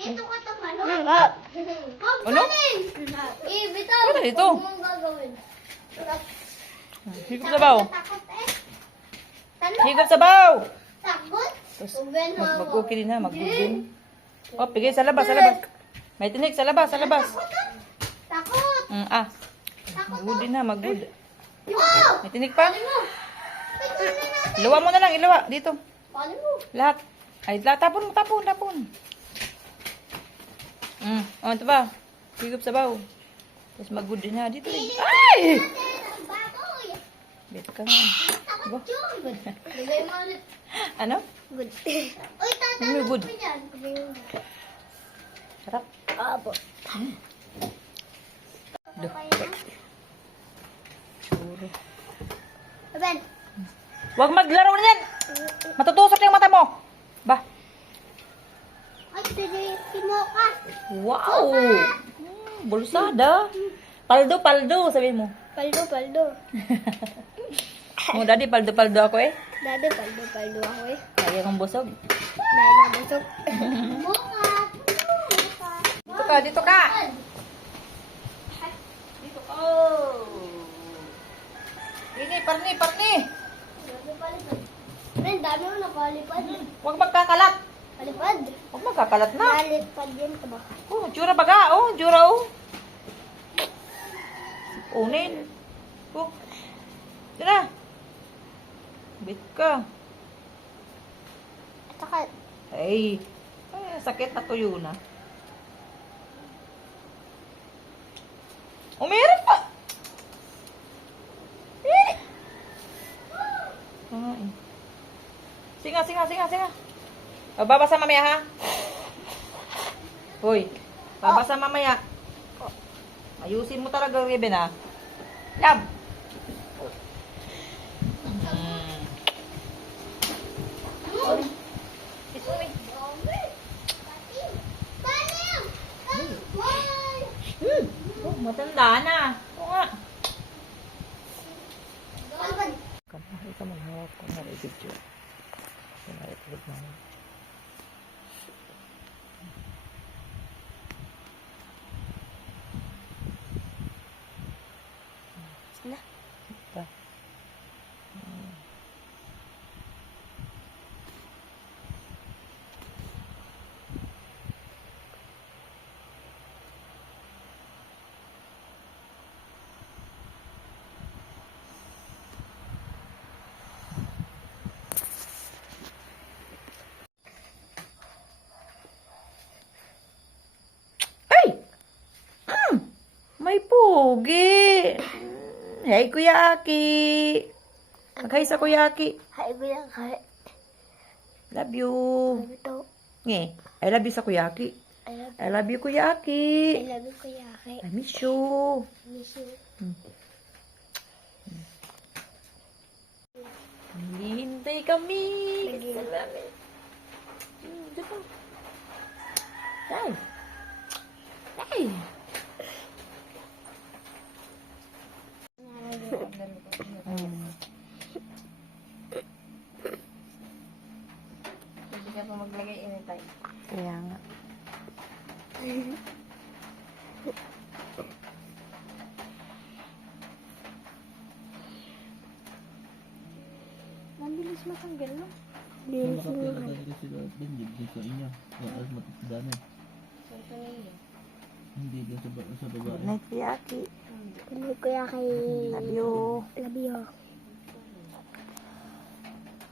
Ito ka to, ano? Ano? Bitaw. Ano ito? Huwag mong gagawin. Higop sabaw. Takot eh. Talo. Higop sabaw. Takot. Tapos, Uben mo. mag-cookie din ha. Mag-good din. Oh, pigay sa labas, sa labas. May tinik sa labas, sa labas. Takot. Mag-good din ha, mag-good. Oh! May tinik pa? Paano mo? Pagkunin natin. Ilawa mo na lang, ilawa. Dito. Paano mo? Lahat. Ay, tapon mo, tapon, tapon. Oh, ito ba? Higop sabaw. Tapos mag-good din ha. Dito rin. Ay! Ang baboy. Dito ka nga. Takot yun. Lagay mo ulit. Ano? Good. Uy, Ano tatanong good? ko yan. Sarap. Abo. Do. Ben. Huwag maglaro niyan. Matutusok yung mata mo. Ba? Ay, mo ka. Wow! Bulsada. Paldo, paldo, sabihin mo. Paldo, paldo. Oh, daddy, paldo, paldo ako eh. Dado, paldo, paldo ako eh. Kaya kong busog. Dahil nabusog. Buka. Dito ka, dito ka. Dito ka. Ini, parni, parni. Ben, dami mo napalipad. Huwag magkakalat. Palipad. Huwag magkakalat na. Palipad yun ka ba? Oh, tsura baga. Oh, tsura oh. Unin. Oh. Ito na. Bit ka. At saka, Ay. Ay, sakit na tuyo na. Oh, meron pa. Eh. Ay. Singa, singa, singa, singa. O, babasa mamaya ha. Hoy. Babasa mamaya. Ayusin mo talaga, Ruben ha. Lab. Oh, matanda na. Oo nga. Kamari ka maghawak ko na video. Kamari ka maghawak. na. Ito. May pugi. Hey, Kuya Aki. Mag-hi sa Kuya Aki. Hai bilang hai. Love you. Ito. Nge, I love you sa Kuya Aki. I love you, Kuya Aki. I love you Kuya Aki. I miss you. Miss you. Hintay kami. Lagi. Salamat. Dito. Ay. Ay. Hindi ka pa maglagay anytime. Kaya nga. Mabilis matanggal no? Yung nakapila kasi sila Benjib dito sa inyo. Yung asmat sa dami. Hindi din sa baba. Good night, Kuya Aki. Kuya Aki. Love you. Love you.